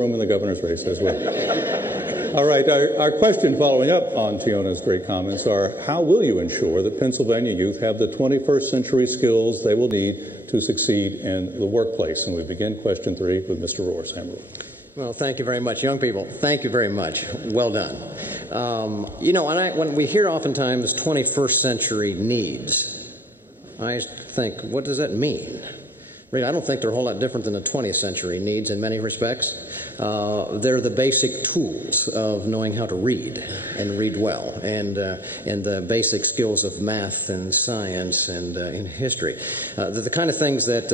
room in the governor's race as well. All right, our question following up on Tiona's great comments are, how will you ensure that Pennsylvania youth have the 21st century skills they will need to succeed in the workplace? And we begin question 3 with Mr. Rohrsammer. Well, thank you very much. Young people, thank you very much. Well done. You know, when we hear oftentimes 21st century needs, I think, what does that mean? Really, I don't think they're a whole lot different than the 20th century needs in many respects. They're the basic tools of knowing how to read and read well, and the basic skills of math and science and in history. They're the kind of things that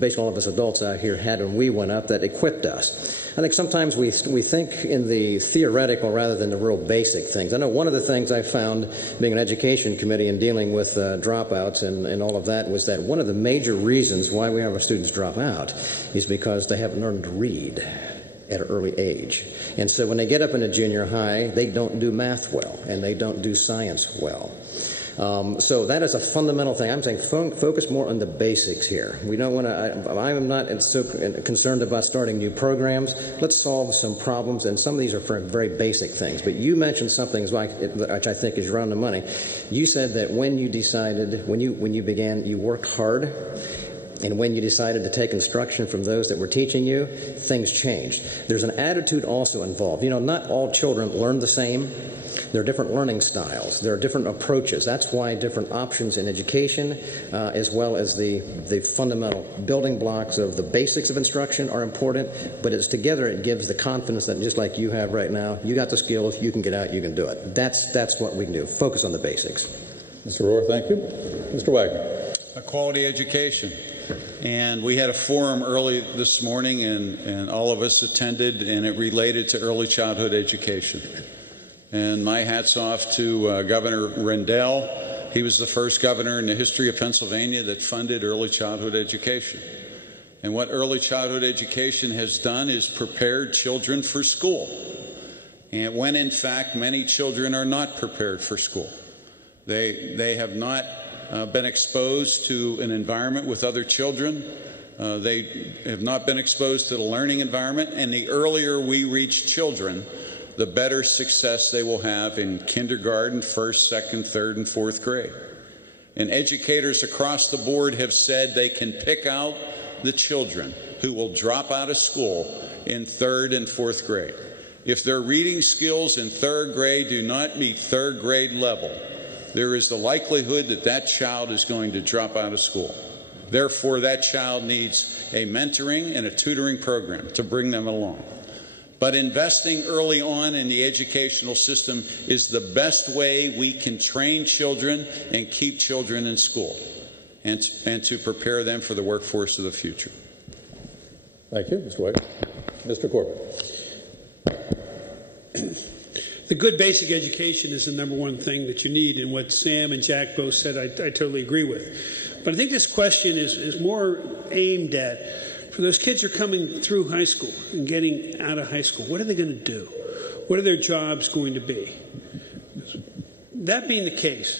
basically all of us adults out here had when we went up that equipped us. I think sometimes we think in the theoretical rather than the real basic things. I know one of the things I found being an education committee and dealing with dropouts and all of that was that one of the major reasons why we have our students drop out is because they haven't learned to read at an early age. And so when they get up into junior high, they don't do math well and they don't do science well. So that is a fundamental thing. I'm saying focus more on the basics here. We don't want to, I'm not so concerned about starting new programs. Let's solve some problems, and some of these are for very basic things. But you mentioned something which I think is around the money. You said that when you decided, when you began, you worked hard, and when you decided to take instruction from those that were teaching you, things changed. There's an attitude also involved. You know, not all children learn the same. There are different learning styles. There are different approaches. That's why different options in education, as well as the fundamental building blocks of the basics of instruction are important, but it's together it gives the confidence that just like you have right now, you got the skills, you can get out, you can do it. That's what we can do. Focus on the basics. Mr. Rohr, thank you. Mr. Wagner. A quality education. And we had a forum early this morning, and all of us attended, and it related to early childhood education. And my hat's off to Governor Rendell. He was the first governor in the history of Pennsylvania that funded early childhood education. And what early childhood education has done is prepared children for school. And when, in fact, many children are not prepared for school. They have not been exposed to an environment with other children. They have not been exposed to the learning environment. And the earlier we reach children, the better success they will have in kindergarten, first, second, third, and fourth grade. And educators across the board have said they can pick out the children who will drop out of school in third and fourth grade. If their reading skills in third grade do not meet third grade level, there is the likelihood that that child is going to drop out of school. Therefore, that child needs a mentoring and a tutoring program to bring them along. But investing early on in the educational system is the best way we can train children and keep children in school and to prepare them for the workforce of the future. Thank you, Mr. White. Mr. Corbett. The good basic education is the #1 thing that you need, and what Sam and Jack both said I totally agree with. But I think this question is more aimed at for those kids who are coming through high school and getting out of high school. What are they going to do? What are their jobs going to be? That being the case,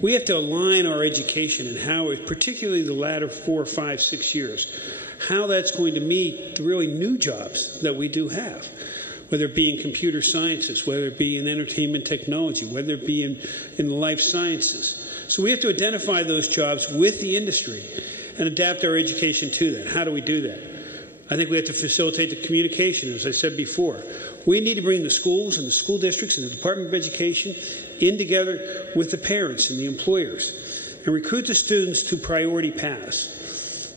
we have to align our education and how, particularly the latter 4, 5, 6 years, how that's going to meet the really new jobs that we do have, whether it be in computer sciences, whether it be in entertainment technology, whether it be in the life sciences. So we have to identify those jobs with the industry and adapt our education to that. How do we do that? I think we have to facilitate the communication, as I said before. We need to bring the schools and the school districts and the Department of Education in together with the parents and the employers and recruit the students to priority paths.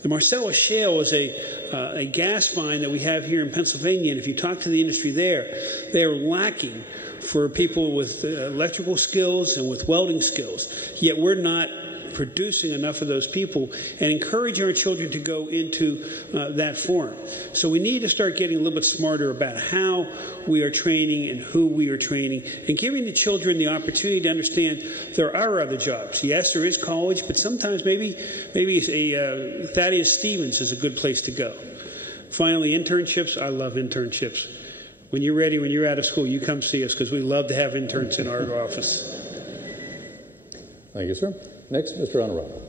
The Marcellus Shale is a gas find that we have here in Pennsylvania, and if you talk to the industry there, they are lacking for people with electrical skills and with welding skills, yet we're not producing enough of those people and encouraging our children to go into that form. So we need to start getting a little bit smarter about how we are training and who we are training and giving the children the opportunity to understand there are other jobs. Yes, there is college, but sometimes maybe a Thaddeus Stevens is a good place to go. Finally, internships. I love internships. When you're ready, when you're out of school, you come see us because we love to have interns in our office. Thank you, sir. Next, Mr. Honorable.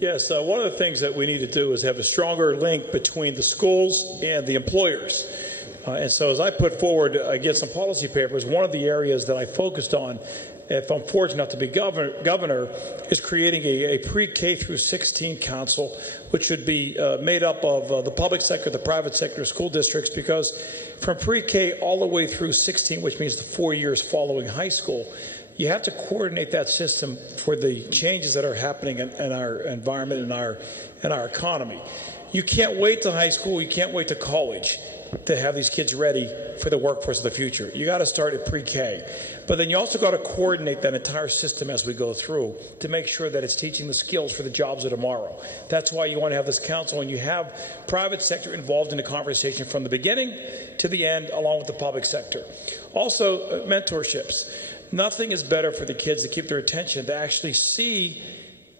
Yes, one of the things that we need to do is have a stronger link between the schools and the employers. And so as I put forward, again, some policy papers, one of the areas that I focused on, if I'm fortunate enough to be governor, is creating a pre-K through 16 council, which should be made up of the public sector, the private sector, school districts, because from pre-K all the way through 16, which means the 4 years following high school, you have to coordinate that system for the changes that are happening in our environment and our economy. You can't wait to high school, you can't wait to college to have these kids ready for the workforce of the future. You got to start at pre-K. But then you also got to coordinate that entire system as we go through to make sure that it's teaching the skills for the jobs of tomorrow. That's why you want to have this council, and you have private sector involved in the conversation from the beginning to the end, along with the public sector. Also, mentorships. Nothing is better for the kids to keep their attention, to actually see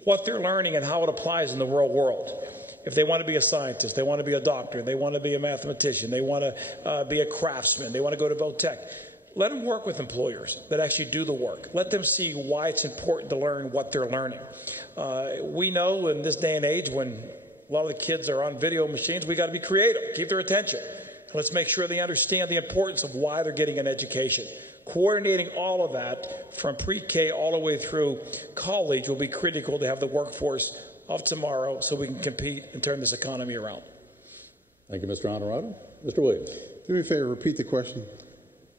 what they're learning and how it applies in the real world. If they want to be a scientist, they want to be a doctor, they want to be a mathematician, they want to be a craftsman, they want to go to Votech, let them work with employers that actually do the work. Let them see why it's important to learn what they're learning. We know in this day and age when a lot of the kids are on video machines, we got to be creative, keep their attention. Let's make sure they understand the importance of why they're getting an education. Coordinating all of that from pre-K all the way through college will be critical to have the workforce of tomorrow so we can compete and turn this economy around. Thank you, Mr. Honorado. Mr. Williams. Do me a favor, repeat the question.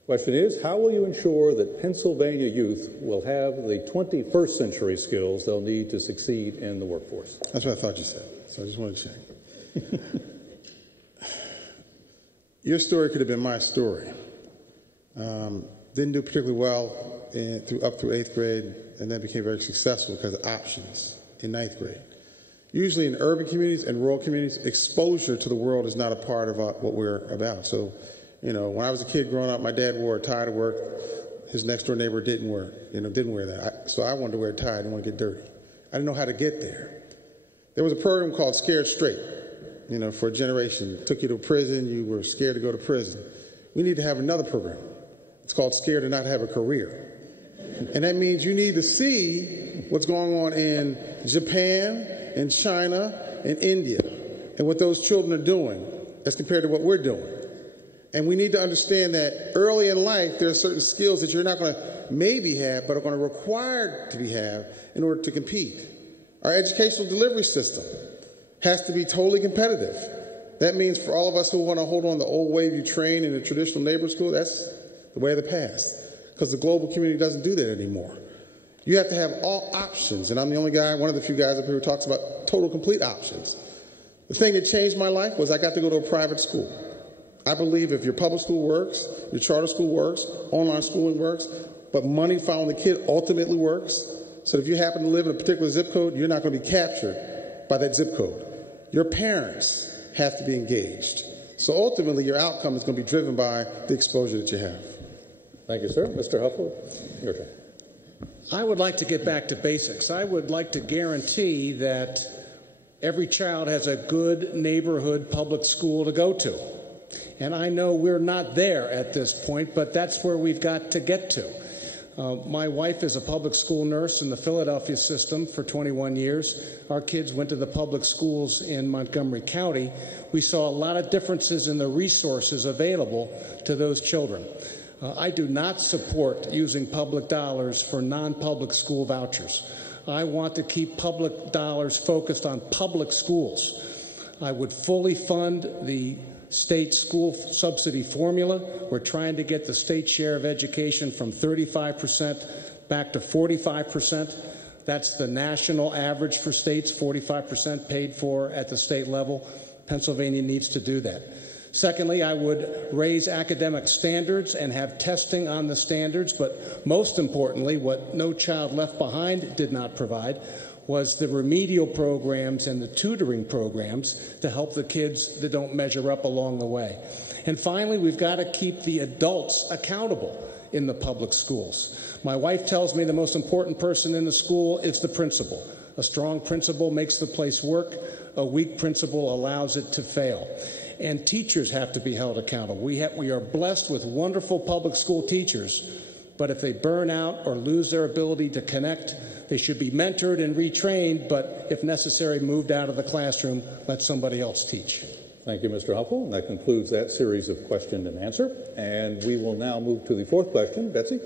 Question is, how will you ensure that Pennsylvania youth will have the 21st century skills they'll need to succeed in the workforce? That's what I thought you said, so I just wanted to check. Your story could have been my story. Didn't do particularly well up through 8th grade, and then became very successful because of options in 9th grade. Usually in urban communities and rural communities, exposure to the world is not a part of what we're about. So, you know, when I was a kid growing up, my dad wore a tie to work. His next door neighbor didn't wear that. So I wanted to wear a tie. I didn't want to get dirty. I didn't know how to get there. There was a program called Scared Straight, you know, for a generation. It took you to prison. You were scared to go to prison. We need to have another program. It's called Scared to Not Have a Career. And that means you need to see what's going on in Japan, in China, in India, and what those children are doing as compared to what we're doing. And we need to understand that early in life, there are certain skills that you're not going to maybe have, but are going to require to have in order to compete. Our educational delivery system has to be totally competitive. That means for all of us who want to hold on the old way you train in a traditional neighborhood school, that's the way of the past, because the global community doesn't do that anymore. You have to have all options, and I'm the only guy, one of the few guys up here who talks about total, complete options. The thing that changed my life was I got to go to a private school. I believe if your public school works, your charter school works, online schooling works, but money following the kid ultimately works, so if you happen to live in a particular zip code, you're not going to be captured by that zip code. Your parents have to be engaged. So ultimately, your outcome is going to be driven by the exposure that you have. Thank you, sir. Mr. Hufford, your turn. I would like to get back to basics. I would like to guarantee that every child has a good neighborhood public school to go to. And I know we're not there at this point, but that's where we've got to get to. My wife is a public school nurse in the Philadelphia system for 21 years. Our kids went to the public schools in Montgomery County. We saw a lot of differences in the resources available to those children. I do not support using public dollars for non-public school vouchers. I want to keep public dollars focused on public schools. I would fully fund the state school subsidy formula. We're trying to get the state share of education from 35% back to 45%. That's the national average for states, 45% paid for at the state level. Pennsylvania needs to do that. Secondly, I would raise academic standards and have testing on the standards, but most importantly, what No Child Left Behind did not provide was the remedial programs and the tutoring programs to help the kids that don't measure up along the way. And finally, we've got to keep the adults accountable in the public schools. My wife tells me the most important person in the school is the principal. A strong principal makes the place work. A weak principal allows it to fail. And teachers have to be held accountable. We are blessed with wonderful public school teachers, but if they burn out or lose their ability to connect, they should be mentored and retrained, but if necessary, moved out of the classroom, let somebody else teach. Thank you, Mr. Huffle. And that concludes that series of question and answer. And we will now move to the fourth question. Betsy?